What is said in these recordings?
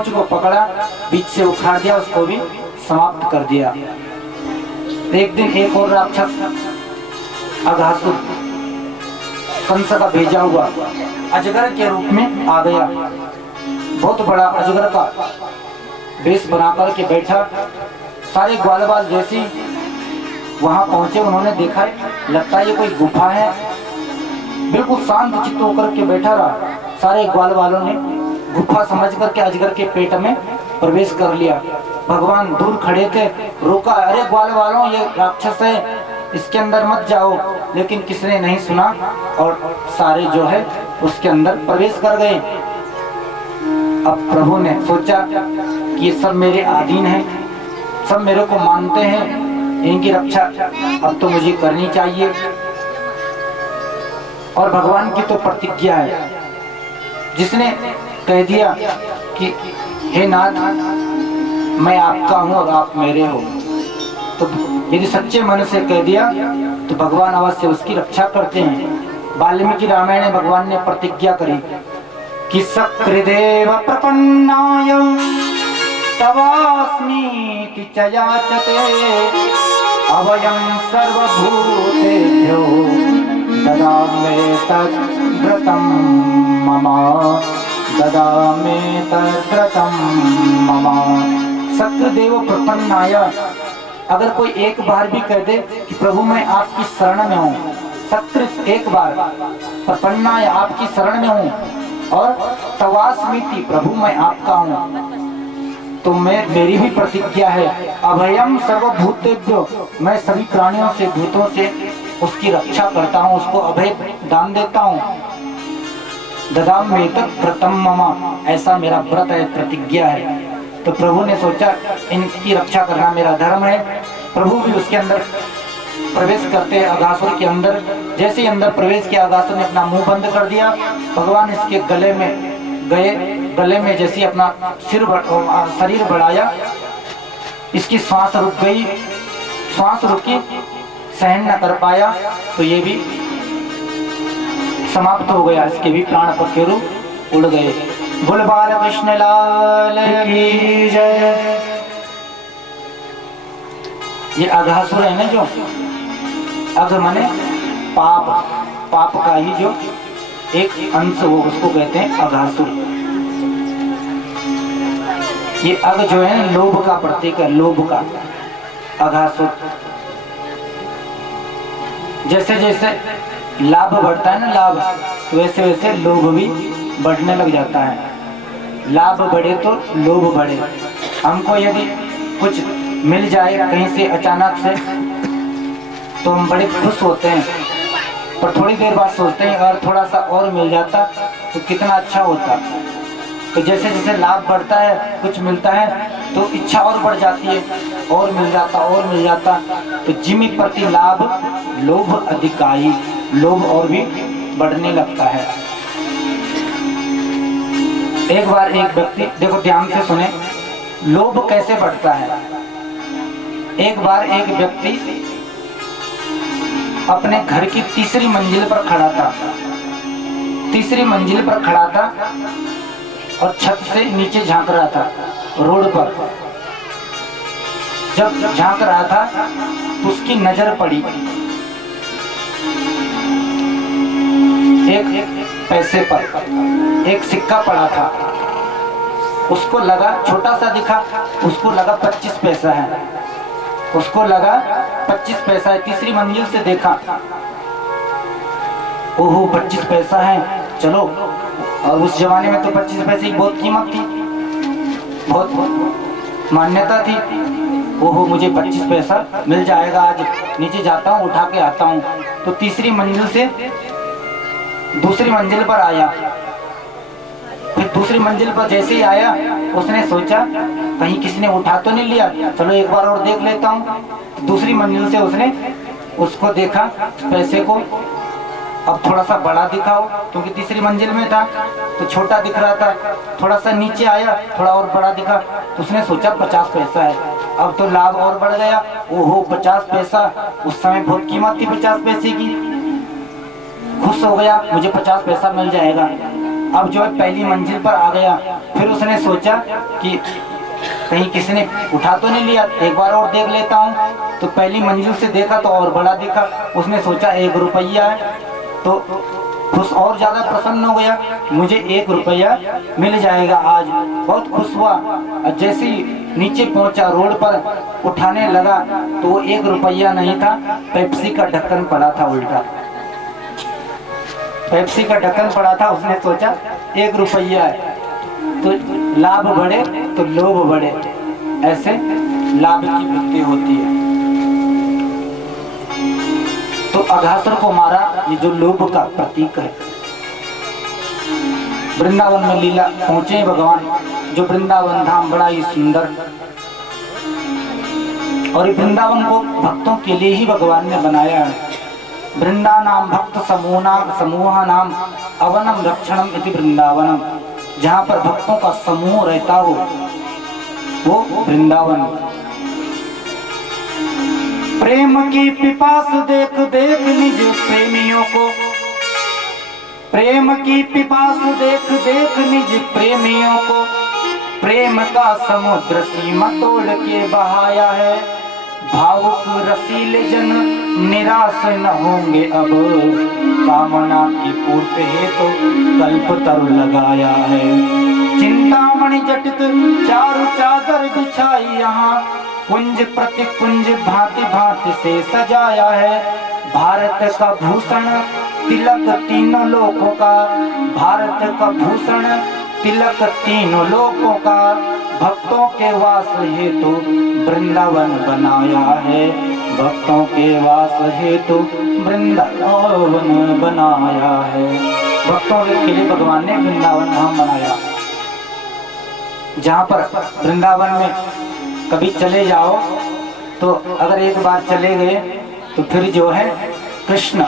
को पकड़ा, बीच से उखाड़ दिया, उसको भी समाप्त कर दिया। एक दिन एक और राक्षस अघासुर कंस का भेजा हुआ अजगर के रूप में आ गया। बहुत बड़ा अजगर का वेश बना करके बैठा। सारे ग्वाल बाल जैसी वहां पहुंचे, उन्होंने देखा लगता है ये कोई गुफा है। बिल्कुल शांत चित्त होकर के बैठा रहा। सारे ग्वाल बालों ने गुफा समझ करके अजगर के पेट में प्रवेश कर लिया। भगवान दूर खड़े थे, रोका, अरे ग्वाल बालों ये राक्षस है, इसके अंदर मत जाओ। लेकिन किसने नहीं सुना और सारे जो है उसके अंदर प्रवेश कर गए। अब प्रभु ने सोचा कि ये सब मेरे अधीन हैं, सब मेरे को मानते हैं, इनकी रक्षा अब तो मुझे करनी चाहिए। और भगवान की तो प्रतिज्ञा है, जिसने कह दिया कि हे नाथ मैं आपका हूं और आप मेरे हो, तो यदि सच्चे मन से कह दिया तो भगवान अवश्य उसकी रक्षा करते हैं। वाल्मीकि रामायण में भगवान ने प्रतिज्ञा करी कि सकृदेव प्रपन्नाय तवास्मीति च याचते अभयं सर्वभूतेभ्यो ददामे तद्व्रतं मम ददामे तद्व्रतं मम। सकृदेव प्रपन्नाय, अगर कोई एक बार भी कह दे कि प्रभु मैं आपकी शरण में हूँ, सकृत एक बार, प्रपन्नाय आपकी शरण में हूँ, और तवास्मीति प्रभु मैं आपका हूँ, तो मेरी भी प्रतिज्ञा है अभयम सर्वभूतेभ्यो, मैं सभी प्राणियों से भूतों से उसकी रक्षा करता हूँ, उसको अभय दान देता हूँ। ददाम्ये तद्व्रतं मम, ऐसा मेरा व्रत है, प्रतिज्ञा है। तो प्रभु ने सोचा इनकी रक्षा करना मेरा धर्म है। प्रभु भी उसके अंदर प्रवेश करते हैं, अघासुर के अंदर। जैसे ही अंदर प्रवेश किया, अघासुर ने अपना मुंह बंद कर दिया। भगवान इसके गले में गए, गले में जैसे अपना शरीर बढ़ाया, इसकी सांस रुक गई, सांस रुकी, सहन न कर पाया, तो ये भी समाप्त हो गया, इसके भी प्राण पखेरु उड़ गए। बोल बाल कृष्ण लाल की जय। ये अघासुर है ना, जो अघ माने पाप, पाप का ही जो एक अंश हो उसको कहते हैं अघासुर। ये अघ जो है लोभ का प्रतीक है, लोभ का अघासुर। जैसे जैसे लाभ बढ़ता है ना, लाभ, तो वैसे वैसे लोभ भी बढ़ने लग जाता है। लाभ बढ़े तो लोभ बढ़े। हमको यदि कुछ मिल जाए कहीं से अचानक से तो हम बड़े खुश होते हैं, पर थोड़ी देर बाद सोचते हैं अगर थोड़ा सा और मिल जाता तो कितना अच्छा होता। तो जैसे जैसे लाभ बढ़ता है, कुछ मिलता है, तो इच्छा और बढ़ जाती है, और मिल जाता, और मिल जाता। तो जिमि प्रति लाभ लोभ अधिकाई, लोभ और भी बढ़ने लगता है। एक बार एक व्यक्ति, देखो ध्यान से सुने, लोभ कैसे बढ़ता है। एक बार एक व्यक्ति अपने घर की तीसरी मंजिल पर खड़ा था, तीसरी मंजिल पर खड़ा था और छत से नीचे झांक रहा था रोड पर। जब झांक रहा था तो उसकी नजर पड़ी एक पैसे पर, एक सिक्का पड़ा था। उसको लगा, छोटा सा दिखा, उसको लगा 25 पैसा है, उसको लगा 25 पैसा है। तीसरी मंजिल से देखा, ओहो 25 पैसा है, चलो। और उस जमाने में तो 25 पैसे की बहुत कीमत थी, बहुत मान्यता थी। ओहो मुझे 25 पैसा मिल जाएगा, आज नीचे जाता हूँ, उठा के आता हूँ। तो तीसरी मंजिल से दूसरी मंजिल पर आया। फिर दूसरी मंजिल पर जैसे ही आया, उसने सोचा कहीं किसी ने उठा तो नहीं लिया, चलो एक बार और देख लेता हूँ। दूसरी मंजिल से उसने उसको देखा, पैसे को। अब थोड़ा सा बड़ा दिखाओ, क्योंकि तीसरी मंजिल में था तो छोटा दिख रहा था। थोड़ा सा नीचे आया, थोड़ा और बड़ा दिखा, तो उसने सोचा 50 पैसा है। अब तो लाभ और बढ़ गया, ओहो 50 पैसा, उस समय बहुत कीमत थी 50 पैसे की। खुश हो गया, मुझे 50 पैसा मिल जाएगा। अब जो है पहली मंजिल पर आ गया। फिर उसने सोचा कि कहीं किसी ने उठा तो नहीं लिया, एक बार और देख लेता हूँ। तो पहली मंजिल से देखा तो और बड़ा दिखा। उसने सोचा 1 रुपया है, तो खुश और ज्यादा प्रसन्न हो गया, मुझे 1 रुपया मिल जाएगा आज। बहुत खुश हुआ। और जैसे ही नीचे पहुंचा, रोड पर उठाने लगा तो वो 1 रुपया नहीं था, पेप्सी का ढक्कन पड़ा था उल्टा। पेप्सी का ढक्कन पड़ा था। उसने सोचा 1 रुपया है, तो लाभ बढ़े तो लोभ बढ़े, ऐसे लाभ की वृद्धि होती है। तो अघासुर को मारा, ये जो लोभ का प्रतीक है। वृंदावन में लीला पहुंचे भगवान, जो वृंदावन धाम बड़ा ही सुंदर, और वृंदावन को भक्तों के लिए ही भगवान ने बनाया है। वृंदा नाम भक्त समूह नाम अवनम रक्षणम इति वृंदावनम। जहाँ पर भक्तों का समूह रहता हो वो वृंदावन। प्रेम की पिपास देख देख निज प्रेमियों को, प्रेम की पिपास देख देख निज प्रेमियों को, प्रेम का समुद्र सीमा तोड़ के बहाया है। भावुक रसीले जन निराश न होंगे अब, कामना की पूर्ति हेतु कल्प तरु लगाया है। चिंतामणि जटित चारु चादर बिछाई यहाँ, कुंज प्रति कुंज भांति भांति से सजाया है। भारत का भूषण तिलक तीनों लोकों का, भारत का भूषण तिलक तीनों लोकों का, भक्तों के वास हेतु वृंदावन बनाया है। भक्तों के वास हेतु वृंदावन बनाया है। भक्तों के लिए भगवान ने वृंदावन धाम बनाया। जहाँ पर वृंदावन में कभी चले जाओ तो अगर एक बार चले गए तो फिर जो है कृष्ण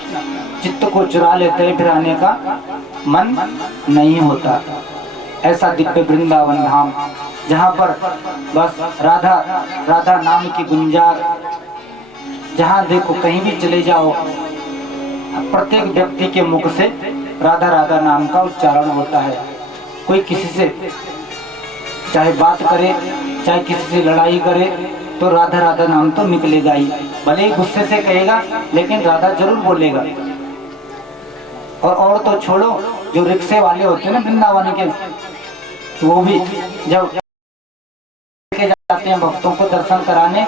चित्त को चुरा लेते हैं, फिर आने का मन नहीं होता। ऐसा दिव्य वृंदावन धाम, जहाँ पर बस राधा राधा नाम की गुंजार, जहाँ देखो कहीं भी चले जाओ प्रत्येक व्यक्ति के मुख से राधा राधा नाम का उच्चारण होता है। कोई किसी से चाहे बात करे, चाहे किसी से लड़ाई करे, तो राधा राधा नाम तो निकलेगा ही। भले ही गुस्से से कहेगा लेकिन राधा जरूर बोलेगा। और तो छोड़ो, जो रिक्शे वाले होते हैं ना वृंदावन के, वो भी जब जाते हैं भक्तों को दर्शन कराने,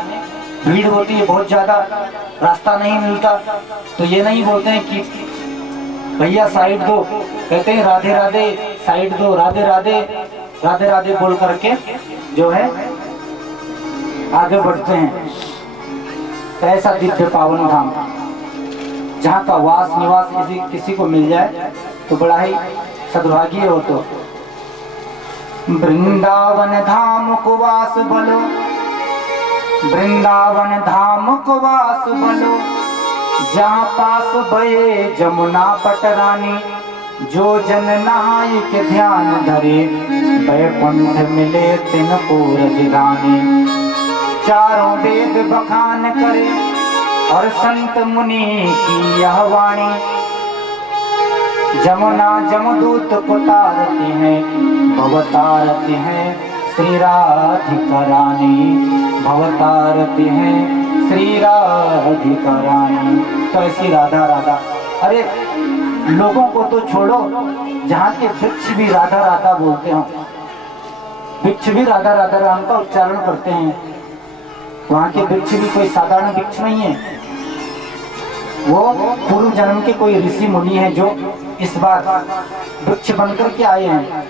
भीड़ होती है बहुत ज्यादा, रास्ता नहीं मिलता, तो ये नहीं बोलते हैं कि भैया साइड दो, कहते हैं राधे राधे साइड दो, राधे राधे राधे राधे बोल करके जो है आगे बढ़ते हैं। तो ऐसा दिव्य पावन धाम, जहाँ का वास निवास किसी को मिल जाए तो बड़ा ही सद्भाग्य हो। तो वृंदावन धाम को वास बोलो, वृंदावन धाम को वास बोलो, जहाँ पास बहे जमुना पटरानी, जो जन नहाई के ध्यान धरे, वैकुंठ मिले तिन पूरज रानी। चारों वेद बखान करे और संत मुनि की यह वाणी, जमुना जमदूत को तारती है, भवतारती है श्री राधिका रानी, भवतारती है श्री राधिका रानी। तो ऐसी राधा राधा, अरे लोगों को तो छोड़ो, जहाँ के वृक्ष भी राधा राधा बोलते हो, वृक्ष भी राधा राधा राम का उच्चारण करते हैं। वहाँ के वृक्ष भी कोई साधारण वृक्ष नहीं है, वो पूर्व जन्म के कोई ऋषि मुनि हैं जो इस बार वृक्ष बनकर के आए हैं।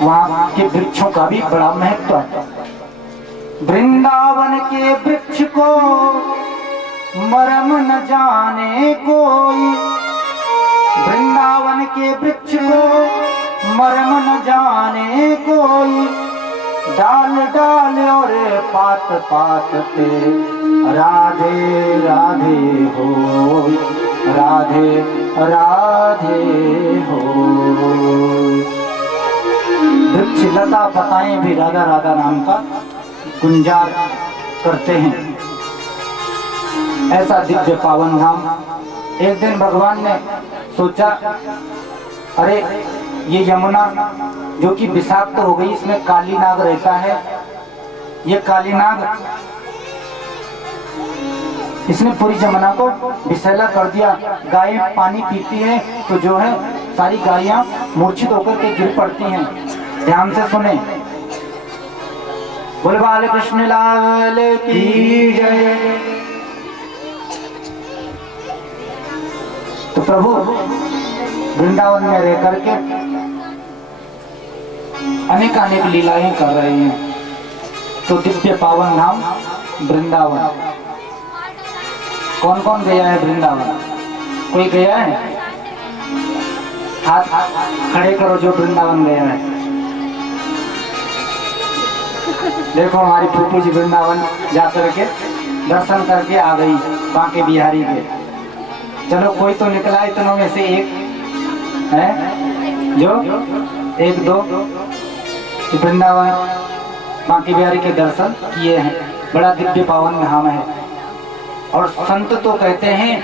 वहाँ के वृक्षों का भी बड़ा महत्व है। वृंदावन के वृक्ष को मरम न जाने कोई, वृंदावन के वृक्ष को मरम न जाने कोई, डाल डाल और पात पात पे राधे राधे हो, राधे राधे हो। वृक्ष लता पताएं भी राधा राधा नाम का गुंजार करते हैं। ऐसा दिव्य पावन धाम। एक दिन भगवान ने सोचा अरे ये यमुना जो कि विषाक्त हो गई, इसमें काली नाग रहता है। ये काली नाग इसने पूरी यमुना को विषैला कर दिया। गाय पानी पीती है तो जो है सारी गायें मूर्छित होकर के गिर पड़ती हैं। ध्यान से सुने, बोल बाल कृष्ण लाल की जय। तो प्रभु वृंदावन में रह करके अनेक अनेक लीलाएं कर रहे हैं। तो दिव्य पावन धाम वृंदावन, कौन कौन गया है वृंदावन? कोई गया है? हाथ खड़े करो जो वृंदावन गया है। देखो हमारी फूफू जी वृंदावन जा करके दर्शन करके आ गई, बांके बिहारी के। चलो कोई तो निकला इतनों में से एक है जो एक दो वृंदावन बांके बिहारी के दर्शन किए हैं। बड़ा दिव्य पावन धाम है। और संत तो कहते हैं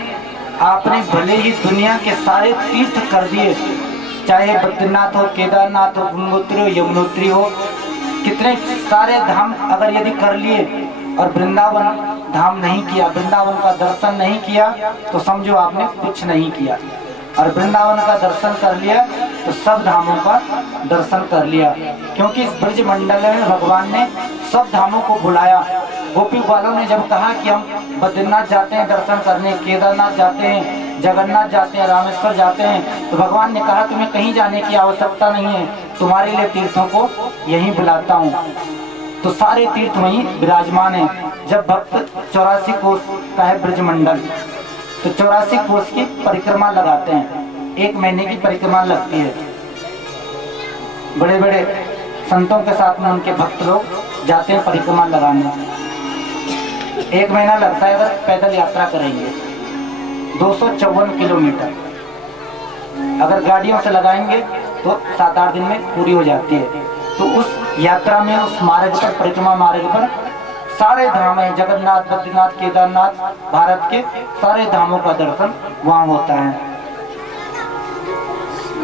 आपने भले ही दुनिया के सारे तीर्थ कर दिए, चाहे बद्रीनाथ हो, केदारनाथ हो, गंगोत्री हो, यमुनोत्री हो, कितने सारे धाम अगर यदि कर लिए और वृंदावन धाम नहीं किया, वृंदावन का दर्शन नहीं किया, तो समझो आपने कुछ नहीं किया। और वृंदावन का दर्शन कर लिया तो सब धामों का दर्शन कर लिया। क्योंकि इस ब्रज मंडल में भगवान ने सब धामों को बुलाया। गोपी वालों ने जब कहा कि हम बद्रीनाथ जाते हैं दर्शन करने, केदारनाथ जाते हैं, जगन्नाथ जाते हैं, रामेश्वर जाते हैं, तो भगवान ने कहा तुम्हें कहीं जाने की आवश्यकता नहीं है, तुम्हारे लिए तीर्थों को यहीं बुलाता हूँ। तो सारे तीर्थ वहीं विराजमान है। जब भक्त 84 कोस का है ब्रज मंडल, तो 84 कोस की परिक्रमा लगाते हैं। 1 महीने की परिक्रमा लगती है। बड़े बड़े संतों के साथ में उनके भक्त लोग जाते हैं परिक्रमा लगाने। 1 महीना लगता है अगर पैदल यात्रा करेंगे। 254 किलोमीटर अगर गाड़ियों से लगाएंगे तो 7-8 दिन में पूरी हो जाती है। तो उस यात्रा में, उस मार्ग पर, परिक्रमा मार्ग पर सारे धाम है, जगन्नाथ, बद्रीनाथ, केदारनाथ, भारत के सारे धामों का दर्शन वहाँ होता है।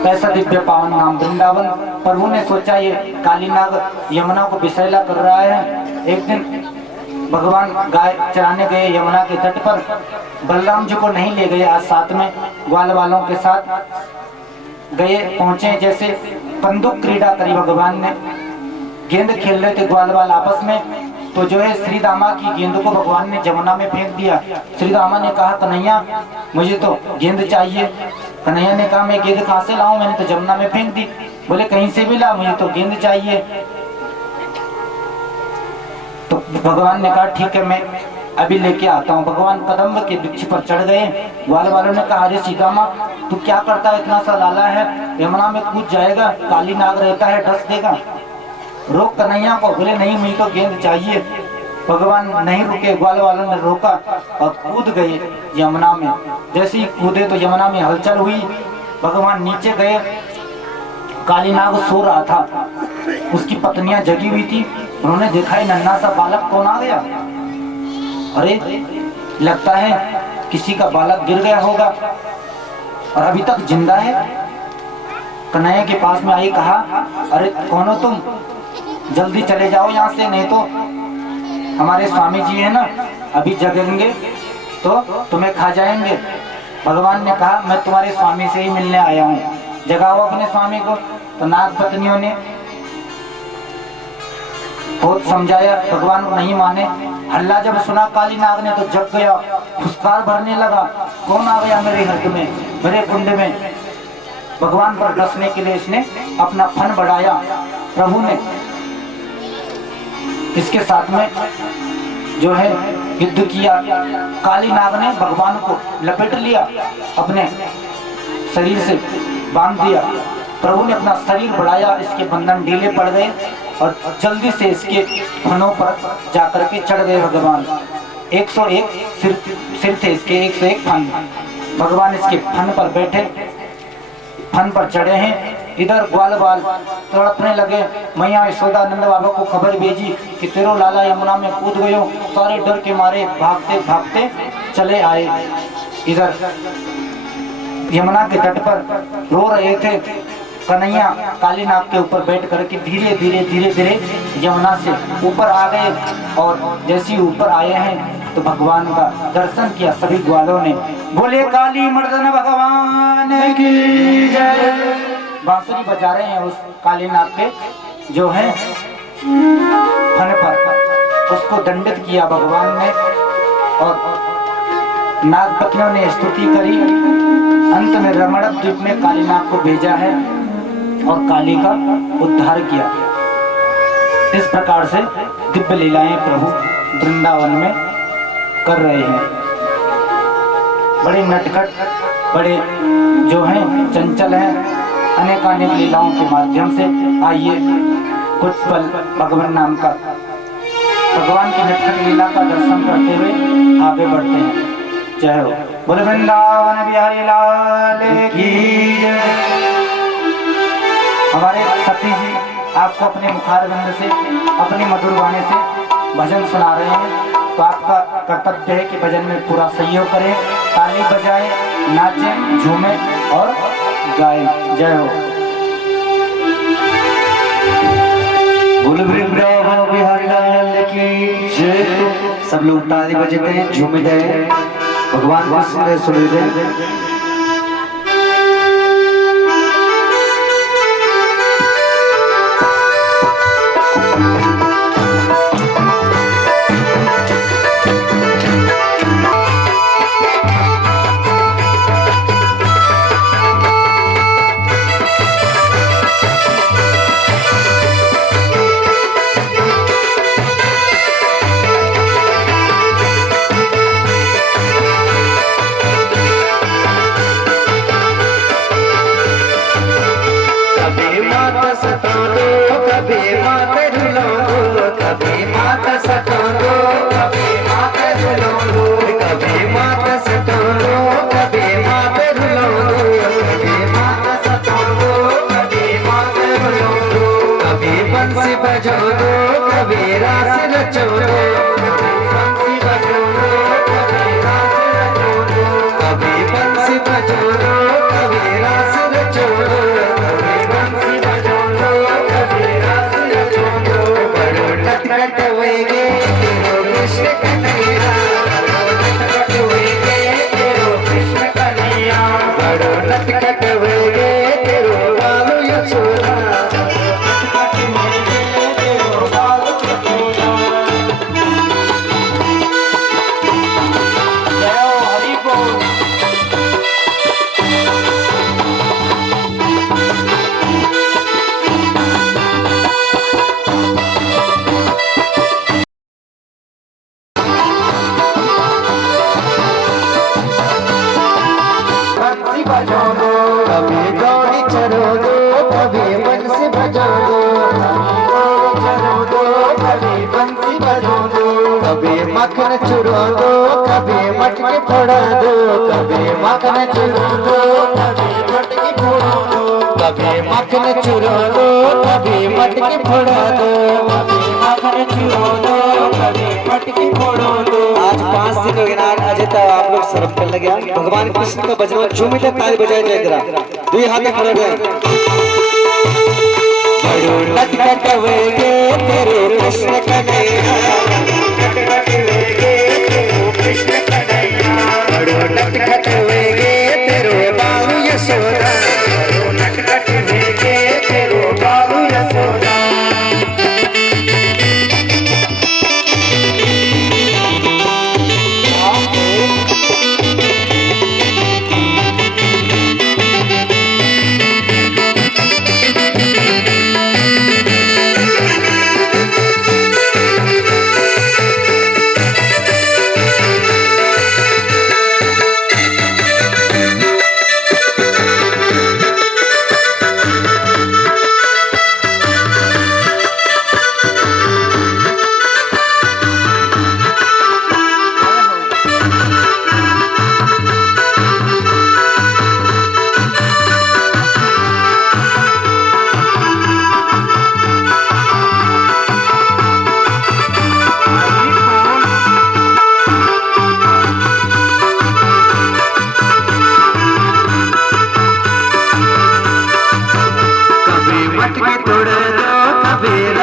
ऐसा दिव्य पावन नाम वृंदावन। प्रभु ने सोचा ये काली नाग यमुना को विषैला कर रहा है। एक दिन भगवान गाय चराने गए यमुना के तट पर। बलराम जी को नहीं ले गए, आज साथ में ग्वाल वालों के साथ गए, पहुंचे। जैसे बंदूक क्रीड़ा करी भगवान ने, गेंद खेल रहे थे ग्वाल वाल आपस में, तो जो है श्री दामा की गेंद को भगवान ने जमुना में फेंक दिया। श्री दामा ने कहा कन्हैया मुझे तो गेंद चाहिए। कन्हैया ने कहा मैं गेंद कहाँ से लाऊं, मैंने तो जमुना में फेंक दी। बोले कहीं से भी ला, मुझे तो गेंद चाहिए। तो भगवान ने कहा ठीक है मैं अभी लेके आता हूँ। भगवान कदम्ब के वृक्ष पर चढ़ गए। ग्वाल वालों ने कहा अरे सीता माँ तू क्या करता है, इतना सा लाला है, यमुना में कूद जाएगा, काली नाग रहता है, डस देगा, रोक कन्हैया को। बोले नहीं मुझे तो गेंद चाहिए। भगवान नहीं रुके, ग्वाल वालों ने रोका और कूद गए यमुना में। जैसे ही कूदे तो यमुना में हलचल हुई। भगवान नीचे गए, काली नाग सो रहा था, उसकी पत्नियां जगी हुई थी। उन्होंने देखा है नन्हा सा बालक कौन आ गया। अरे लगता है किसी का बालक गिर गया होगा और अभी तक जिंदा है। कन्हैया के पास में आई, कहा अरे कौन हो तुम, जल्दी चले जाओ यहाँ से, नहीं तो हमारे स्वामी जी है ना अभी जगेंगे तो तुम्हें खा जाएंगे। भगवान ने कहा मैं तुम्हारे स्वामी से ही मिलने आया हूँ, जगाओ अपने स्वामी को। तो नाग पत्नियों ने बहुत समझाया, भगवान को नहीं माने। हल्ला जब सुना काली नाग ने तो जग गया, फुसकार भरने लगा, कौन आ गया मेरे हृदय में, मेरे कुंड में। भगवान पर डसने के लिए इसने अपना फन बढ़ाया। प्रभु ने इसके साथ में जो है युद्ध किया। काली नाग ने भगवान को लपेट लिया, अपने शरीर से बांध दिया। प्रभु ने अपना शरीर बढ़ाया, इसके बंधन ढीले पड़ गए और जल्दी से इसके फनों पर जाकर के चढ़ गए भगवान। 101 सिर थे इसके, 101 फन। भगवान इसके फन पर बैठे, फन पर चढ़े हैं। इधर ग्वाल बाल तड़पने लगे। मैया यशोदा नंद बाबा को खबर भेजी कि तेरो लाला यमुना में कूद गयो। सारे डर के मारे भागते भागते चले आए। इधर यमुना के तट पर रो रहे थे। कन्हैया कालीनाग के ऊपर बैठ करके धीरे धीरे धीरे धीरे यमुना से ऊपर आ गए और जैसे ही ऊपर आए हैं तो भगवान का दर्शन किया सभी ग्वालों ने। बोले काली मर्दन भगवान की जय। बांसुरी बजा रहे हैं उस कालीनाग के जो है फन पर, उसको दंडित किया भगवान ने और नागपतियों ने स्तुति करी। अंत में रमणक द्वीप में कालीनाग को भेजा है और काली का उद्धार किया। इस प्रकार से दिव्य लीलाएं प्रभु वृंदावन में कर रहे हैं। बड़े नटखट, बड़े जो हैं चंचल हैं, अनेकानेक लीलाओं के माध्यम से आइए कुछ पल भगवान नाम का, भगवान की नटखट लीला का दर्शन करते हुए आगे बढ़ते हैं। जय हो। बोल वृंदावन बिहारी लाल की जय। हमारे सती जी आपको अपने मुखारविंद से, अपनी मधुर वाणी से भजन सुना रहे हैं, तो आपका कर्तव्य है कि भजन में पूरा सहयोग करें, ताली बजाएं, नाचें, झूमें और गाएं। जय हो। बोल वृंदावन बिहारी लाल की जय। सब लोग ताली बजाते हैं, झूमते हैं, भगवान को सुनते हैं। मक्खन चुरा दो, कभी मटके फोड़ा दो, कभी मक्खन चुरा दो, कभी मटके फोड़ा दो, कभी मक्खन चुरा दो, कभी मटके फोड़ा दो, कभी मक्खन चुरा दो, कभी मटके फोड़ा दो। आज 5 दिन हो गए ना, आज तक आप लोग सर्व कर लगे भगवान कृष्ण का भजन झूमिते ताली बजाए जय करा। दुई हाथ खड़े गए बड़ो लटकट वेगे तेरे कृष्ण कन्हैया, लटकट वेगे तेरे कृष्ण कन्हैया, बड़ो लटकट वेगे तेरे बाबू यशोदा, बड़ो लटकट वेगे तेरे बाबू यशोदा।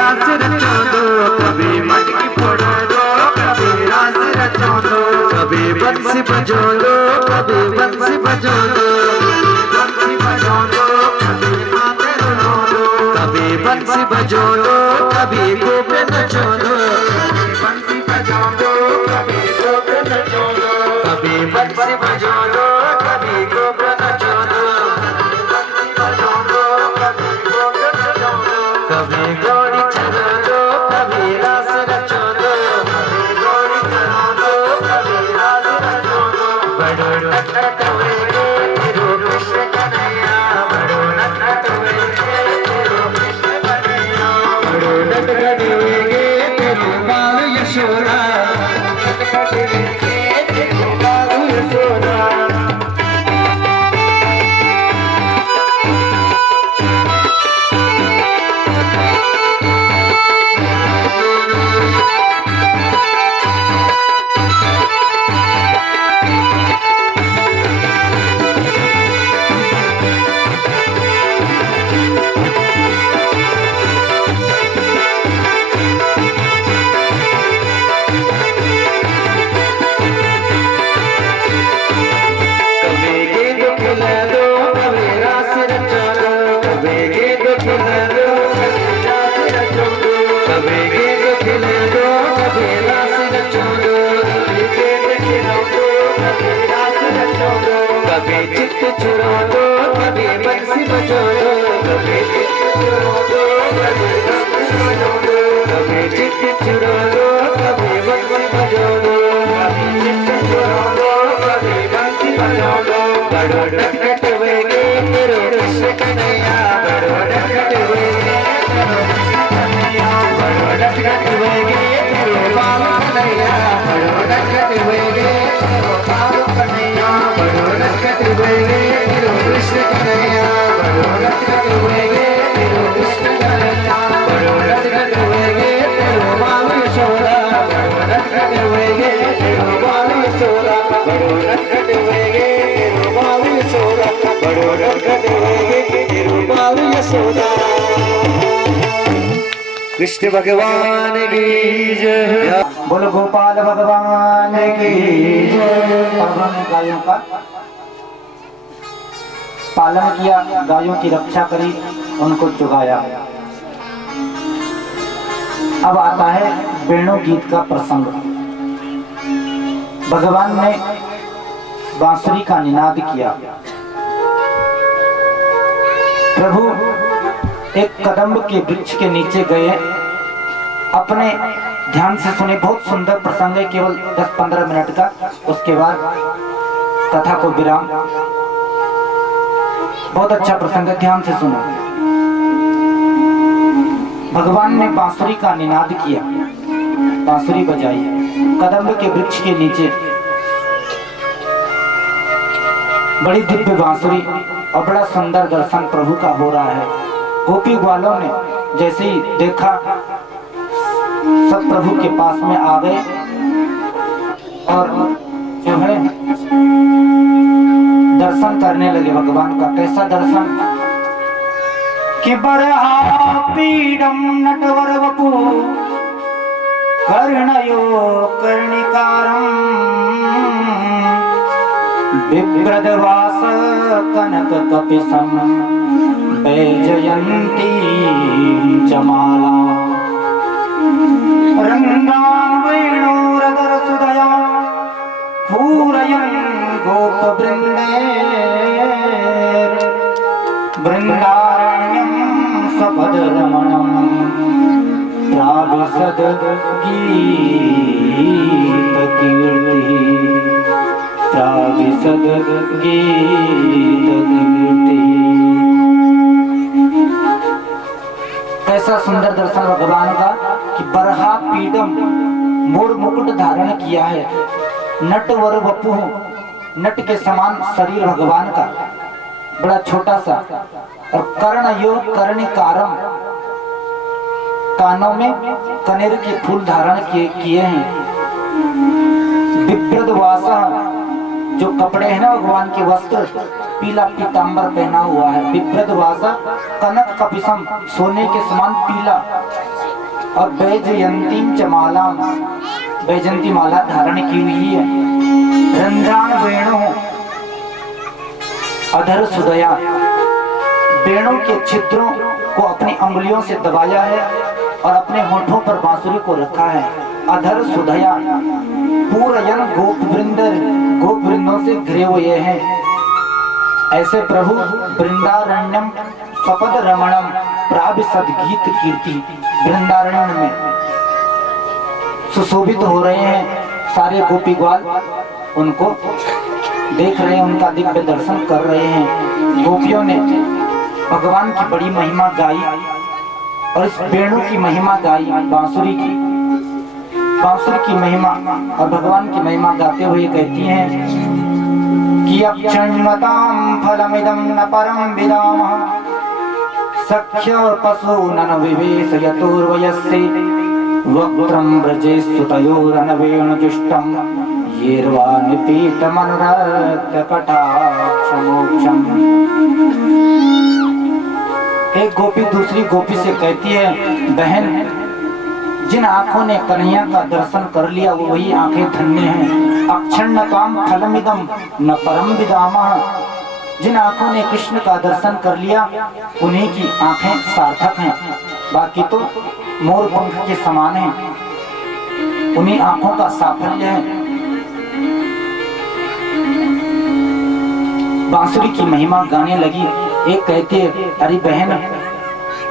रास रचो दो, कभी मटकी फोड़ो दो, कभी रास रचो दो, कभी बंसी बजो दो, कभी बंसी बजो दो, बंसी बजो दो, कभी माते रुलो दो, कभी बंसी बजो दो, कभी गोपे नचो दो, बंसी बजो दो, कभी गोपे नचो दो, कभी बंसी बजो दो, कभी गोपे नचो दो, बंसी बजो दो, कभी गोपे नचो दो, कभी गौरी चलो दो, कभी रास रचो दो, कभी गौरी चलो दो, कभी रास रचो दो, बड़ो नटनट वेगे तेरो कृष्ण कन्हैया, बड़ो नटनट वेगे तेरो कृष्ण कन्हैया, बड़ो नटनट वेगे तेरो बाल यशोदा, नटनट वेगे तेरो बाल यशोदा। कभी चित्त चुरा दो, कभी बंसी बजो दो, कभी चित्त चुरा दो, कभी बंसी बजो दो, कभी चित्त चुरा दो, कभी बंसी बजो दो, कभी चित्त चुरा दो, कभी बंसी बजो दो, बड़ो नटनट वेगे तेरो कृष्ण कन्हैया, बड़ो नटनट वेगे तेरो कृष्ण कन्हैया, बड़ो नटनट वेगे तेरो बाल कन्हैया, बड़ो नटनट वेगे तेरो बाल कन्हैया, बड़ो नटनट वेगे तेरो कृष्ण कन्हैया, बड़ो नटनट वेगे तेरो कृष्ण कन्हैया, बड़ो नटनट वेगे तेरो बाल यशोदा, बड़ो नटनट वेगे तेरो बाल यशोदा, बड़ो नटनट वेगे तेरो बाल यशोदा, बड़ो नटनट वेगे तेरो बाल यशोदा। कृष्ण भगवान की जय। बोलो गोपाल भगवान की जय। प्रभु ने गायों का पालन किया, गायों की रक्षा करी, उनको चुगाया। अब आता है वेणु गीत का प्रसंग। भगवान ने बांसुरी का निनाद किया। प्रभु एक कदम्ब के वृक्ष के नीचे गए, अपने ध्यान से सुने। बहुत सुंदर प्रसंग है, केवल 10-15 मिनट का। उसके बाद कथा को विराम। बहुत अच्छा प्रसंग है, ध्यान से सुनो। भगवान ने बांसुरी का निनाद किया, बांसुरी बजाई कदम्ब के वृक्ष के नीचे। बड़ी दिव्य बांसुरी और बड़ा सुंदर दर्शन प्रभु का हो रहा है। गोपी ग्वालों ने जैसे ही देखा, सब प्रभु के पास में आ गए और जो है दर्शन करने लगे भगवान का। कैसा दर्शन कि बरहा पीडम नटवर वपु कर्णयो कर्णिकारम बिभ्रदवास कनक कपिसम वैजयंती जमाला रंगान वेणुरदर सुदया पूरयन् गोप वृंदारण्यं सपदरमणं प्राविशद गीत कीर्ति, प्राविशद गीत कीर्ति। कैसा सुंदर दर्शन भगवान का कि बरहा पीडम, मोर मुकुट धारण किया है। नटवर वपु, नट के समान शरीर भगवान का, बड़ा छोटा सा। और कर्ण योग कर्णिकारम, कानों में कनेर के फूल धारण किए हैं। बिभ्रदवासा, जो कपड़े हैं ना भगवान के वस्त्र, पीला पीतांबर पहना हुआ है। बिभ्रदवासा कनक कपिसम, सोने के समान पीला और वैजयंती च माला, वैजयंती माला धारण की हुई है। रंध्रान वेणु अधर सुदया, वेणु के छिद्रों को अपनी अंगुलियों से दबाया है और अपने होठों पर बांसुरी को रखा है। अधर सुदया पूरयन गोप वृंदों से घिरे हुए हैं। ऐसे प्रभु वृंदारण्यम सपद रमणम प्राभिसद गीत कीर्ति, वृंदारण्य में सुशोभित हो रहे हैं। सारे गोपी ग्वाल उनको देख रहे हैं, उनका दिव्य दर्शन कर रहे हैं। गोपियों ने भगवान की बड़ी महिमा गाई और इस वेणु की महिमा गाई, बांसुरी की महिमा और भगवान की महिमा गाते हुए कहती हैं कि अक्षण्मतां फलमिदं न परं विदामः सख्य पशु नन विवेश यतोर्वयस्से वक्त्रं व्रजे सुतयोरनवेणुजुष्टं येर्वा निपीतमनुरक्त कटाक्षमोक्षम्। एक गोपी दूसरी गोपी से कहती है, बहन जिन आंखों ने कन्हैया का दर्शन कर लिया वो वही आंखें धन्य हैं। अक्षण्णताम फलमिदम न परम विदामः, जिन आंखों ने कृष्ण का दर्शन कर लिया उन्हीं की आंखें सार्थक हैं, बाकी तो मोर पंख के समान हैं, उन्हीं आंखों का साफल्य है। बांसुरी की महिमा गाने लगी। एक कहती है, अरे बहन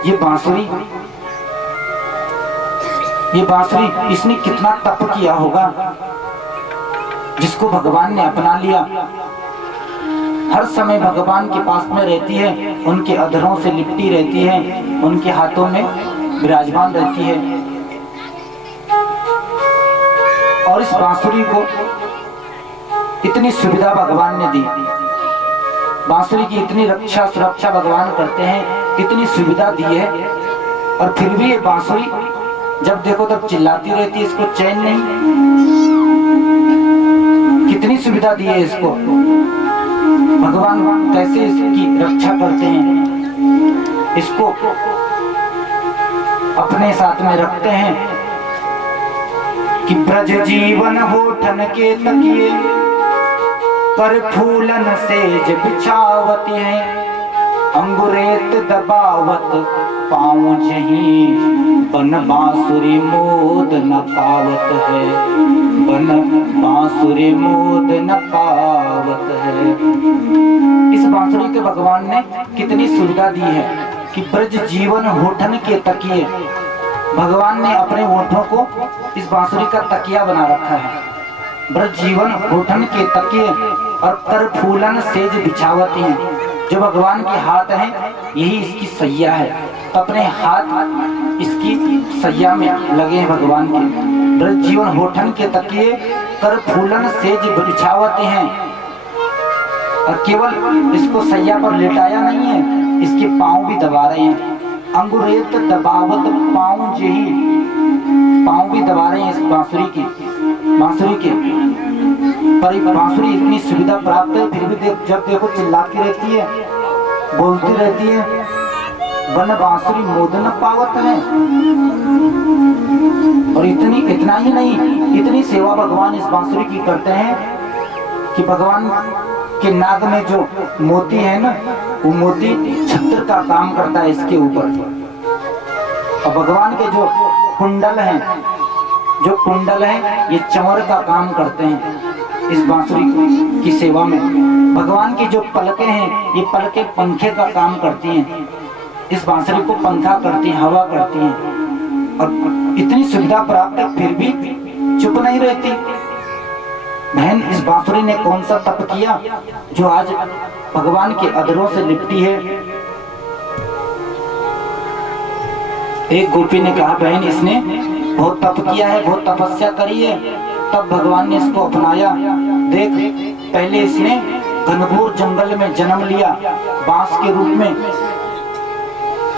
ये बांसुरी इसने कितना तप किया होगा, जिसको भगवान ने अपना लिया। हर समय भगवान के पास में रहती है, उनके अधरों से लिपटी रहती है, उनके हाथों में विराजमान रहती है। और इस बांसुरी को इतनी सुविधा भगवान ने दी, बांसुरी की इतनी रक्षा सुरक्षा भगवान करते हैं, इतनी सुविधा दी है, और फिर भी ये बांसुरी जब देखो तब चिल्लाती रहती है, इसको चैन नहीं। कितनी सुविधा दी है इसको, भगवान कैसे इसकी रक्षा करते हैं, इसको अपने साथ में रखते हैं कि ब्रज जीवन होठन के तकिए कर फूलन सेज बिछावती है, अंगुरेत दबावत पाँव जहीं बन बांसुरी मोद न पावत है, बन बांसुरी मोद न पावत है। इस बांसुरी के भगवान ने कितनी सुविधा दी है कि ब्रज जीवन होठन के तकिए, भगवान ने अपने होठों को इस बांसुरी का तकिया बना रखा है। ब्रज जीवन होठन के तकिए और कर फूलन सेज बिछावती हैं, जो भगवान के हाथ हैं यही इसकी सैया है, अपने हाथ इसकी सैया में लगे हैं भगवान के। ब्रज जीवन होठन के तकिए कर फूलन सेज बिछावती हैं, और केवल इसको सैया पर लेटाया नहीं है, इसके पांव भी दबा रहे हैं। अंगुरेत दबावत पांव जही, पांव भी दबा रहे हैं इस बांसुरी के पर बांसुरी इतनी सुविधा प्राप्त है, फिर भी जब देखो चिल्लाती रहती है, बोलती रहती है, बन बांसुरी मोद न पावत है। और इतना ही नहीं, इतनी सेवा भगवान इस बांसुरी की करते हैं कि भगवान के नाग में जो मोती है ना, वो मोती छत्र का काम करता है इसके ऊपर। और भगवान के जो कुंडल हैं ये चंवर का काम करते हैं इस बांसुरी की सेवा में। भगवान की जो पलकें हैं ये पलकें पंखे का काम करती हैं, इस बांसुरी को पंखा करती हैं, हवा करती हैं। और इतनी सुविधा प्राप्त है फिर भी चुप नहीं रहती। बहन इस बांसुरी ने कौन सा तप किया जो आज भगवान के अधरों से लिपटी है। एक गोपी ने कहा, बहन इसने बहुत तप किया है, बहुत तपस्या करी है, तब भगवान ने इसको अपनाया। देख पहले इसने घनघोर जंगल में जन्म लिया बांस के रूप में,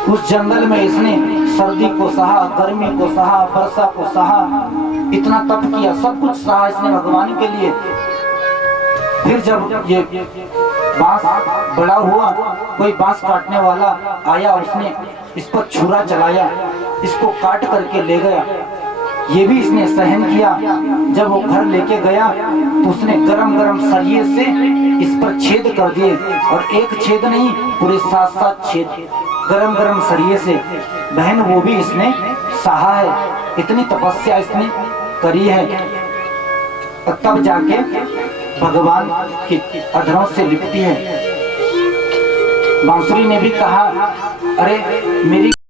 उस जंगल में इसने सर्दी को सहा, गर्मी को सहा, वर्षा को सहा, इतना तप किया, सब कुछ सहा इसने भगवान के लिए। फिर जब ये बांस बड़ा हुआ, कोई बांस काटने वाला आया, उसने इस पर छुरा चलाया इसको काट करके ले गया। ये भी इसने सहन किया। जब वो घर लेके गया तो उसने गरम गरम सरिये से इस पर छेद कर दिए, और एक छेद नहीं, पूरे 7-7 छेद गरम गरम सरिये से। बहन वो भी इसने सहा है, इतनी तपस्या इसने करी है, और तब जाके भगवान की अधरों से लिपटी है। बांसुरी ने भी कहा, अरे मेरी